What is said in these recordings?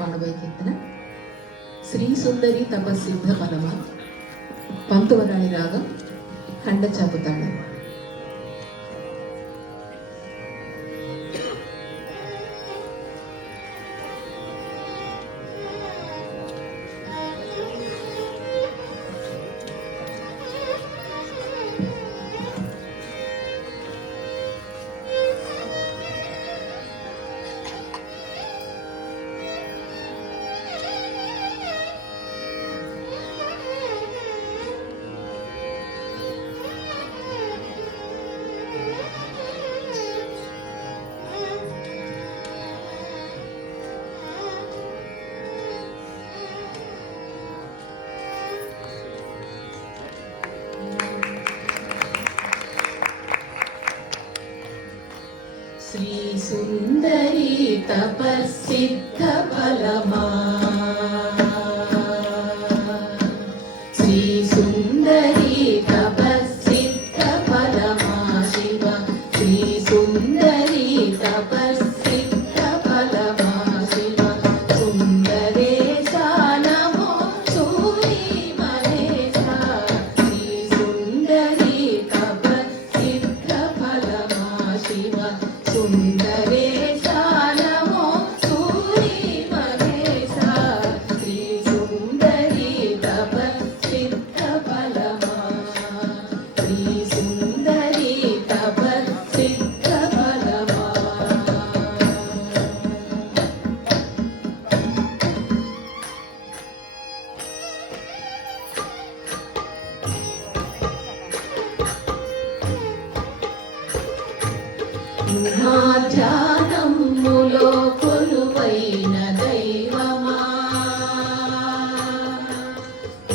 పాడబోయేకెత్తిన శ్రీ సుందరి తపస్సిద్ధ పరమ పంతువరాళి రాగం ఖండ చాపుతాడు. శ్రీ సుందరి తపస్సిద్ధ ఫలమా, శ్రీ సుందరి తపస్సిద్ధ ఫలమా శివ, శ్రీ సుందరి తపస్సిద్ధ ఫలమా శివ, సుందరేశ నమో సూరి మహేశ, శ్రీ సుందరి తపస్సిద్ధ ఫలమా శివ, సుందరేశ నమో సూరి మహేశ, శ్రీ సుందరి తపస్సిద్ధ ఫలమా, శ్రీ సుందరి తపస్సిద్ధ ఫలమా. ధ్యానములో కొలువైన దైవమా,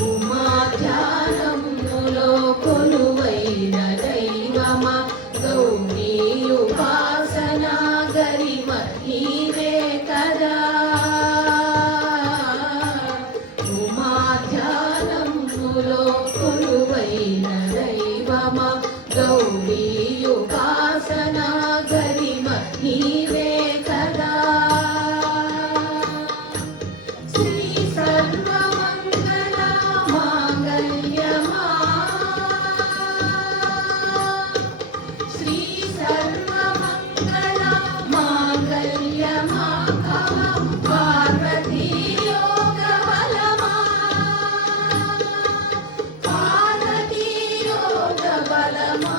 ఉమా ధ్యానములో కొలువైన దైవమా, గౌరీ ఉపాసన గరిమ నీవే కదా, ఉమా ధ్యానములో కొలువైన దైవమా, గౌరీ ఉపాసన గరిమ నీవే కదా, శ్రీ సర్వమంగళ మాంగళ్యమా, శ్రీ సర్వమంగళ మాంగళ్యమా, పార్వతీ యోగ బలమా, పార్వతీ యోగ బలమా,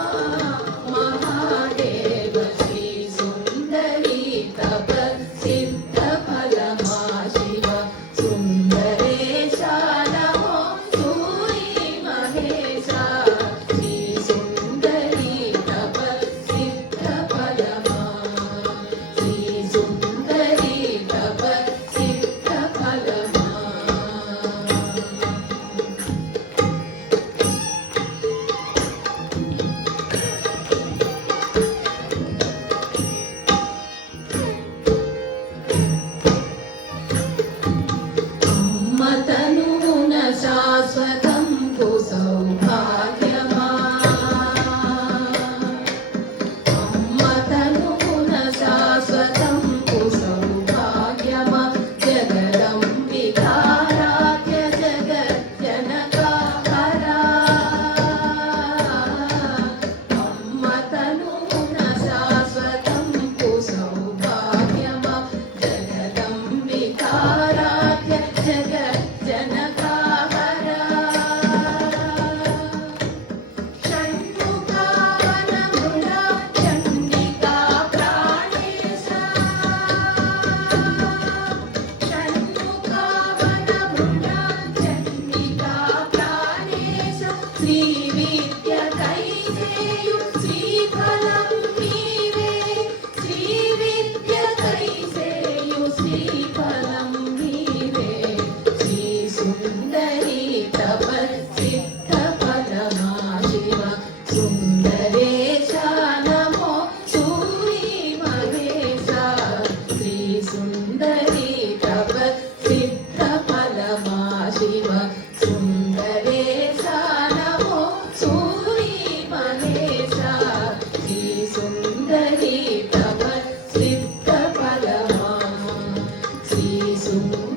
మహాదేవ శ్రీ సుందరి తపస్సిద్ధ ఫలమా శివ, సుందరేశ శ్రీ